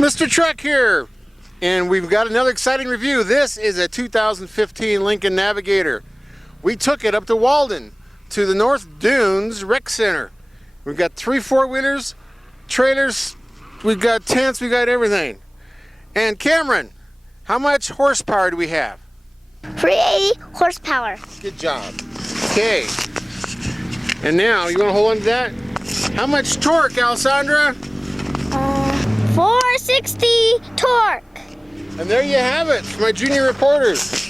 Mr. Truck here, and we've got another exciting review. This is a 2015 Lincoln Navigator. We took it up to Walden to the North Dunes Rec Center. We've got 3 4-wheelers, trailers, we've got tents, we've got everything. And Cameron, how much horsepower do we have? 380 horsepower. Good job. Okay. And now, you want to hold on to that? How much torque, Alessandra? 460 torque. And there you have it, for my junior reporters.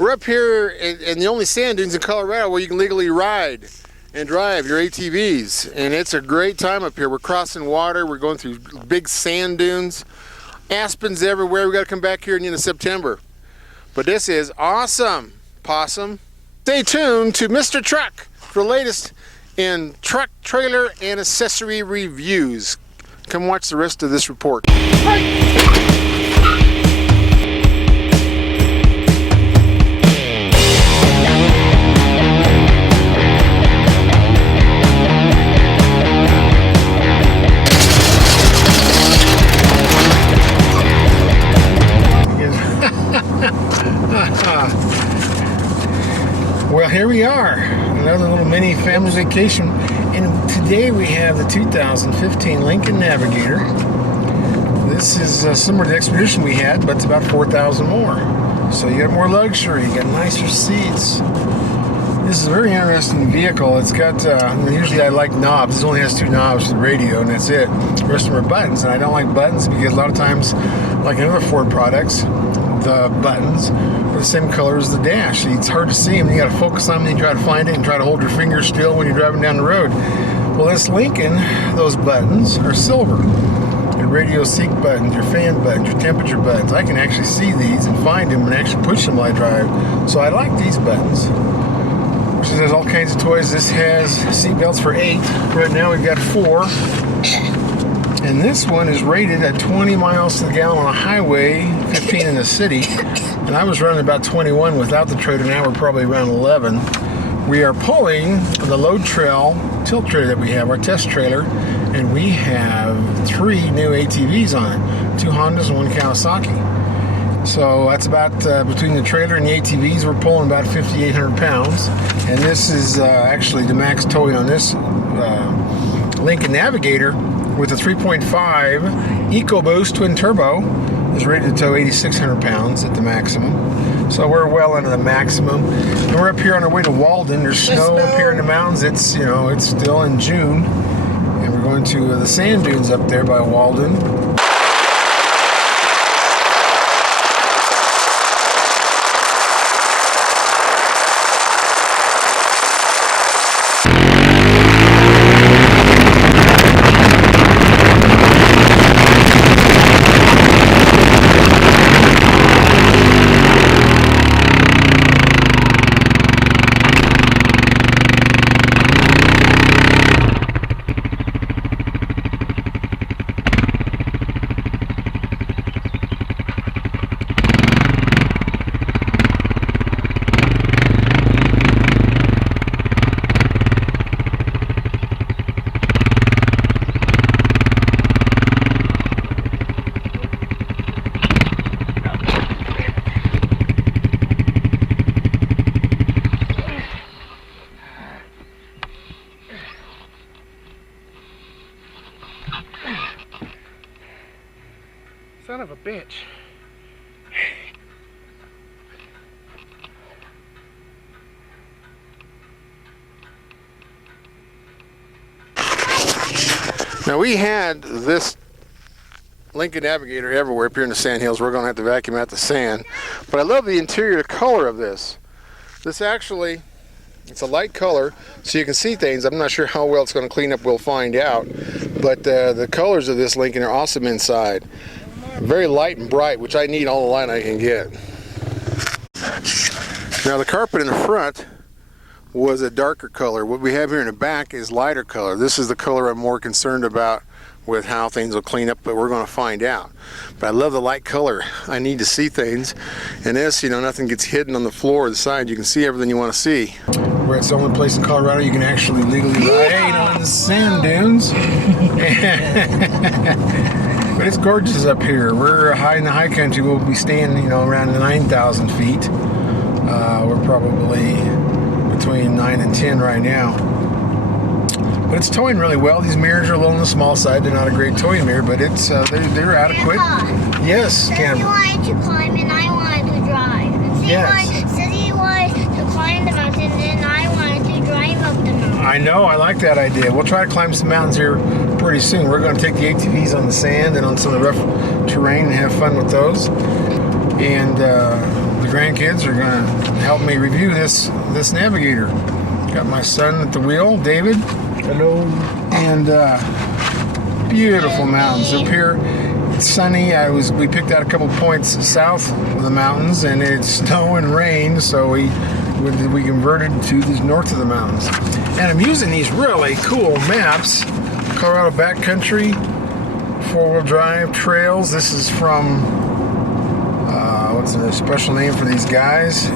We're up here in the only sand dunes in Colorado where you can legally ride and drive your ATVs. And it's a great time up here. We're crossing water, we're going through big sand dunes. Aspens everywhere. We got to come back here in the end of September. But this is awesome, Possum. Stay tuned to Mr. Truck for the latest in truck, trailer, and accessory reviews. Come watch the rest of this report. Well, here we are, another little mini family vacation, and today we have the 2015 Lincoln Navigator. This is similar to the Expedition we had, but it's about 4,000 more. So you got more luxury, you got nicer seats. This is a very interesting vehicle. It's got, usually I like knobs. This only has 2 knobs for the radio, and that's it. The rest of them are buttons, and I don't like buttons because a lot of times, like in other Ford products, the buttons are the same color as the dash. It's hard to see them. You got to focus on them and you try to find it and try to hold your finger still when you're driving down the road. Well, this Lincoln, those buttons are silver. Your radio seek buttons, your fan buttons, your temperature buttons. I can actually see these and find them and actually push them while I drive. So I like these buttons. Which has all kinds of toys. This has seat belts for 8. Right now we've got 4. And this one is rated at 20 miles to the gallon on a highway, 15 in the city. And I was running about 21 without the trailer. Now we're probably around 11. We are pulling the load trail tilt trailer that we have, our test trailer. And we have 3 new ATVs on it. 2 Hondas and 1 Kawasaki. So that's about, between the trailer and the ATVs, we're pulling about 5,800 pounds. And this is actually the max towing on this Lincoln Navigator, with a 3.5 EcoBoost twin turbo, is rated to tow 8,600 pounds at the maximum. So we're well under the maximum. And we're up here on our way to Walden. There's snow up here in the mountains. It's, you know, it's still in June. And we're going to the sand dunes up there by Walden. Son of a bitch. Now we had this Lincoln Navigator everywhere up here in the sand hills. We're going to have to vacuum out the sand. But I love the interior color of this. This actually, it's a light color so you can see things. I'm not sure how well it's going to clean up, we'll find out. But the colors of this Lincoln are awesome inside. Very light and bright, which I need all the light I can get. Now the carpet in the front was a darker color. What we have here in the back is lighter color. This is the color I'm more concerned about with how things will clean up, but we're going to find out. But I love the light color. I need to see things. And this, you know, nothing gets hidden on the floor or the side. You can see everything you want to see. Where it's the only place in Colorado you can actually legally ride on the sand dunes. But it's gorgeous up here. We're high in the high country. We'll be staying, around the 9,000 feet. We're probably between 9 and 10 right now. But it's towing really well. These mirrors are a little on the small side. They're not a great towing mirror, but it's they're adequate. Yes, Cam. He wanted to climb and I wanted to drive. Said he wanted to climb the mountain and I wanted to drive up the mountain. I know. I like that idea. We'll try to climb some mountains here pretty soon. We're going to take the ATVs on the sand and on some of the rough terrain and have fun with those. And the grandkids are going to help me review this Navigator. Got my son at the wheel, David. Hello. And beautiful mountains up here. It's sunny. We picked out a couple points south of the mountains, and it's snow and rain, so we converted to the north of the mountains. And I'm using these really cool maps. Colorado Backcountry 4-wheel drive trails. This is from what's the special name for these guys?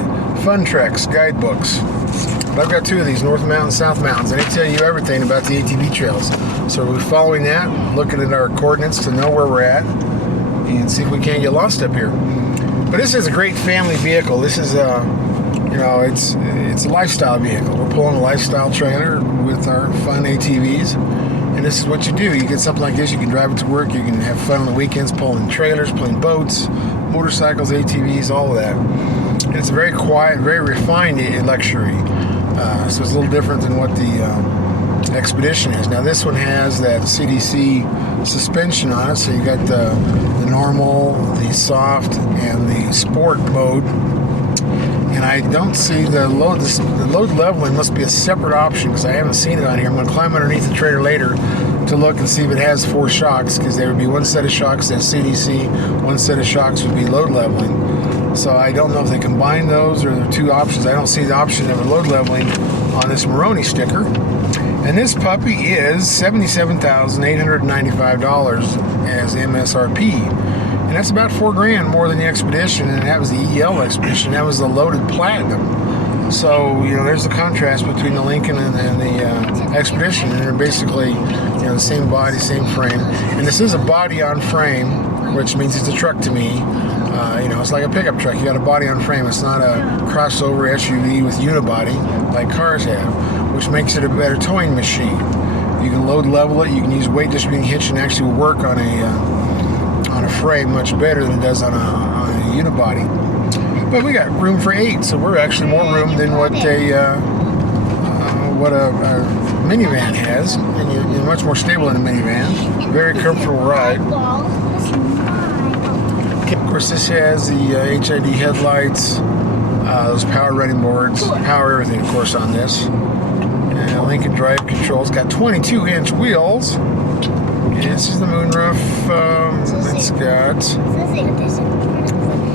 Fun Treks guidebooks. But I've got 2 of these, North Mountains, South Mountains, and they tell you everything about the ATV trails. So we're following that, looking at our coordinates to know where we're at, and see if we can't get lost up here. But this is a great family vehicle. This is it's a lifestyle vehicle. We're pulling a lifestyle trailer with our fun ATVs, and this is what you do. You get something like this, you can drive it to work, you can have fun on the weekends pulling trailers, pulling boats, motorcycles, ATVs, all of that. And it's a very quiet, very refined luxury. So it's a little different than what the Expedition is. Now this one has that CDC suspension on it, so you got the normal, the soft, and the sport mode. And I don't see the load. The load leveling must be a separate option because I haven't seen it on here. I'm going to climb underneath the trailer later to look and see if it has 4 shocks, because there would be one set of shocks that's CDC, one set of shocks would be load leveling. So I don't know if they combine those or there are 2 options. I don't see the option of a load leveling on this Moroni sticker. And this puppy is $77,895 as MSRP. And that's about $4,000 more than the Expedition, and that was the EL Expedition. That was the loaded Platinum. So, there's the contrast between the Lincoln and the Expedition. And they're basically, the same body, same frame. And this is a body on frame, which means it's a truck to me. It's like a pickup truck. You got a body on frame. It's not a crossover SUV with unibody like cars have, which makes it a better towing machine. You can load level it. You can use weight distributing hitch and actually work on a frame much better than it does on a unibody. But we got room for 8, so we're actually more room than what a minivan has, and you're much more stable in a minivan. Very comfortable ride. Of course, this has the HID headlights, those power running boards, power everything, of course, on this. And Lincoln Drive controls. Got 22-inch wheels. This is the moonroof. It's got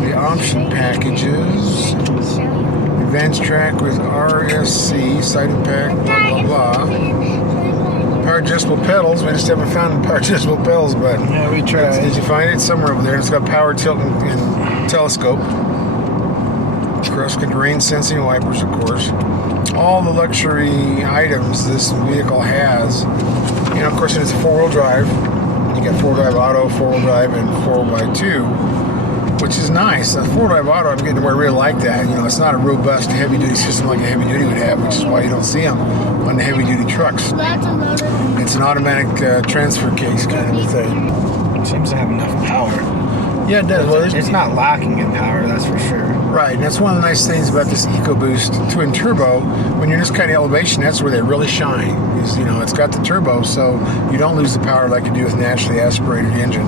the option packages. Advanced track with RSC, side impact, blah, blah, blah. Power adjustable pedals. We just haven't found the power adjustable pedals button. Yeah, we tried. Did you find it? It's somewhere over there. It's got power tilt and telescope. Cross-country rain sensing wipers, of course. All the luxury items this vehicle has. Of course, it's a 4-wheel drive. You got 4-wheel drive auto, 4-wheel drive, and 4x2, which is nice. The 4-wheel drive auto, I'm getting to where I really like that. It's not a robust heavy-duty system like a heavy-duty would have, which is why you don't see them on the heavy-duty trucks. It's an automatic transfer case kind of a thing. It seems to have enough power. Yeah, it does. Well, It's not lacking in power, that's for sure. Right, and that's one of the nice things about this EcoBoost twin turbo. When you're in this kind of elevation, that's where they really shine. Is it's got the turbo, so you don't lose the power like you do with naturally aspirated engine.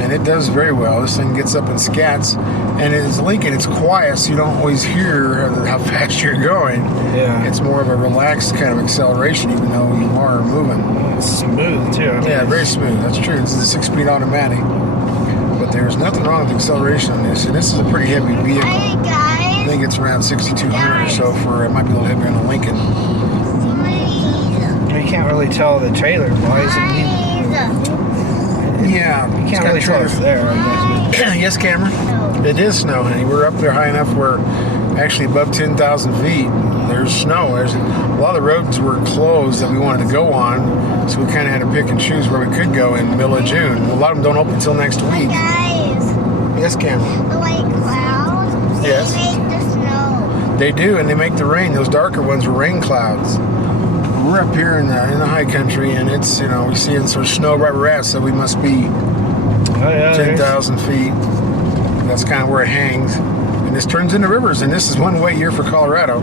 And it does very well. This thing gets up and scats, and it's Lincoln. It's quiet, so you don't always hear how fast you're going. Yeah. It's more of a relaxed kind of acceleration, even though you are moving. It's smooth, too. Yeah, very smooth. That's true. This is a 6-speed automatic. But there's nothing wrong with the acceleration on this, and this is a pretty heavy vehicle. I think it's around 6,200 or so for, it might be a little heavier on the Lincoln. You can't really tell the trailer. Why is it Yeah. You can't really tell it's there, I guess. Yes, Cameron? No. It is snow, honey. We're up there high enough where actually above 10,000 feet. There's snow. There's a lot of the roads were closed that we wanted to go on, so we kind of had to pick and choose where we could go in the middle of June. A lot of them don't open until next week. Guys, Yes, Cameron. the white clouds, Yes. they make the snow. They do, and they make the rain. Those darker ones are rain clouds. We're up here in the high country, and it's, we see it sort of snow right where we're at, so we must be Oh yeah. 10,000 feet. That's kind of where it hangs. And this turns into rivers, and this is one wet year for Colorado.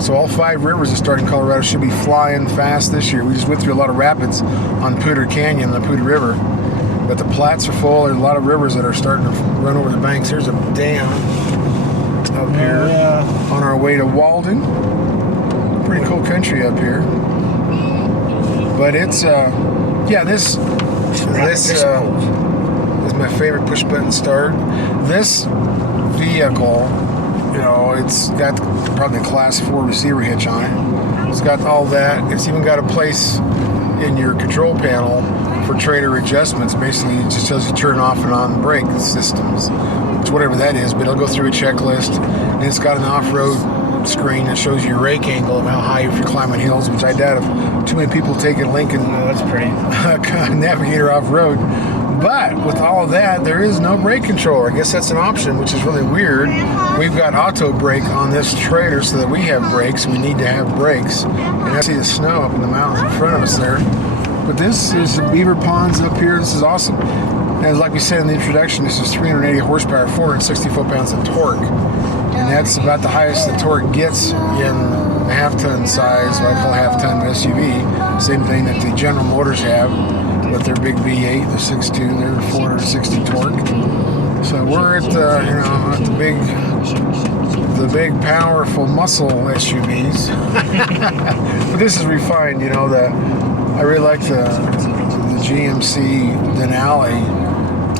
So all 5 rivers that start in Colorado should be flying fast this year. We just went through a lot of rapids on Poudre Canyon, the Poudre River. But the Plattes are full. There's a lot of rivers that are starting to run over the banks. There's a dam up here Yeah. on our way to Walden. Pretty cool country up here. But it's, this is my favorite push button start. This vehicle, it's got probably a class 4 receiver hitch on it. It's got all that. It's even got a place in your control panel for trailer adjustments. Basically, it just tells you turn off and on brake systems. It's whatever that is, but it'll go through a checklist. And it's got an off-road screen that shows you your rake angle of how high if you're climbing hills, which I doubt if too many people take a Lincoln Oh, that's pretty. Navigator off-road. But with all of that, there is no brake controller. I guess that's an option, which is really weird. We've got auto brake on this trailer so that we have brakes. We need to have brakes. And I see the snow up in the mountains in front of us there. But this is the beaver ponds up here. This is awesome. And like we said in the introduction, this is 380 horsepower, 460 foot-pounds of torque. And that's about the highest the torque gets in a half-ton size, what I call half-ton SUV. Same thing that the General Motors have with their big V8, the 6.2, their 460 torque. So we're at at the big powerful muscle SUVs. But this is refined, I really like the GMC Denali,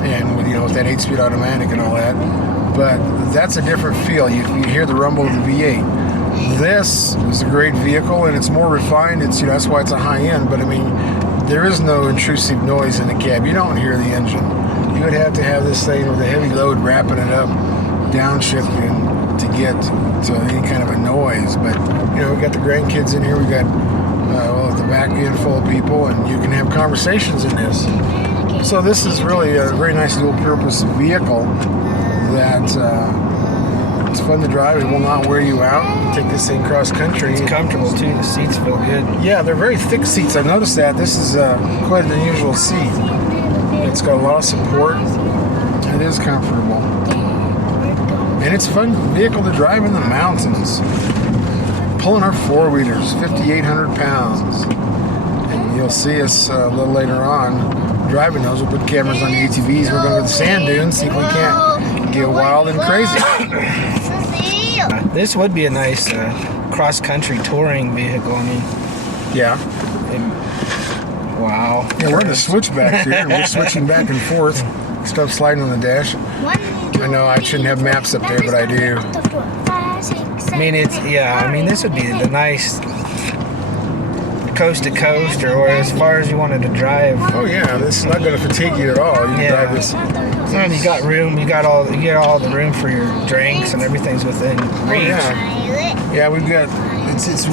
and with that 8-speed automatic and all that. But that's a different feel. You hear the rumble of the V8. This is a great vehicle, and it's more refined. It's that's why it's a high end. But I mean, there is no intrusive noise in the cab. You don't hear the engine. You would have to have this thing with a heavy load wrapping it up, downshifting to get to any kind of a noise. But we've got the grandkids in here. We got the back being full of people, and you can have conversations in this. So this is really a very nice dual-purpose vehicle that it's fun to drive. It will not wear you out. Take this thing cross-country. It's comfortable too. The seats feel good. Yeah, they're very thick seats. I've noticed that. This is quite an unusual seat. It's got a lot of support. It is comfortable. And it's a fun vehicle to drive in the mountains. Pulling our four-wheelers, 5,800 pounds. And you'll see us a little later on driving those. We'll put cameras on the ATVs. We're going to go to the sand dunes, see if we can't get wild and crazy. This would be a nice cross-country touring vehicle. I mean, Yeah. wow. Yeah, we're in the switchbacks here, and we're switching back and forth. Stuff sliding on the dash. I know I shouldn't have maps up there, but I do. I mean, this would be the nice coast to coast, or as far as you wanted to drive. Oh yeah, this is not going to fatigue you at all. You can drive this. And you got room. You get all the room for your drinks, and everything's within reach. Yeah, we've got.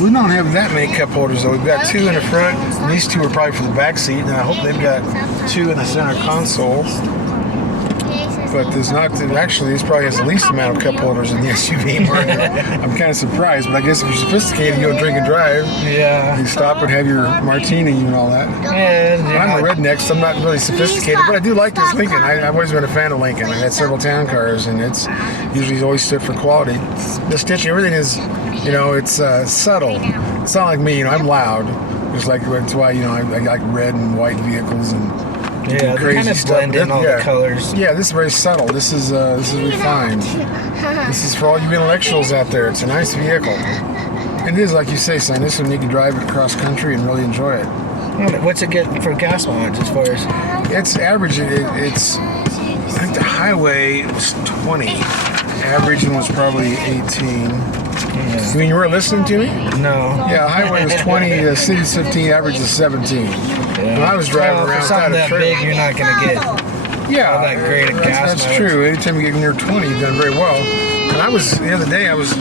We don't have that many cup holders though. We've got 2 in the front, and these 2 are probably for the back seat, and I hope they've got 2 in the center console. But there's not. Actually, this probably has the least amount of cup holders in the SUV market. I'm kind of surprised, but I guess if you're sophisticated, you go drink and drive. Yeah. You stop and have your martini and all that. Yeah. I'm a redneck, so I'm not really sophisticated, but I do like this Lincoln. I've always been a fan of Lincoln. I've had several town cars, and it's usually always stood for quality. The stitching, everything is, it's subtle. It's not like me, I'm loud. It's like that's why I like red and white vehicles and. Yeah, they kind of blend in all the colors. Yeah, this is very subtle. This is refined. This is for all you intellectuals out there. It's a nice vehicle. It is, like you say, son. This one you can drive it cross country and really enjoy it. What's it get for gas mileage as far as? It's average. It's I think the highway was 20. Averaging was probably 18. Yeah. You mean you were listening to me? No. Yeah, highway was 20. The city's 15. Average is 17. When I was driving around, for something that big, you're not going to get. Yeah, all that great gas that's mileage. true. Anytime you get near 20, you've done very well. And I was, the other day, I was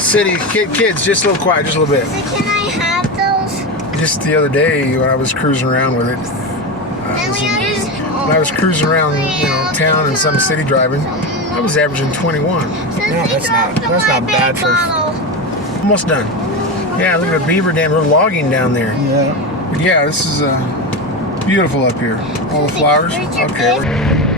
city kids, just a little quiet, just a little bit. So can I have those? Just the other day when I was cruising around with it, when I was cruising around, town and some city driving, I was averaging 21. No, that's not bad for. Almost done. Yeah, look at the beaver dam. We're logging down there. Yeah. But yeah, this is beautiful up here. All the flowers. Okay.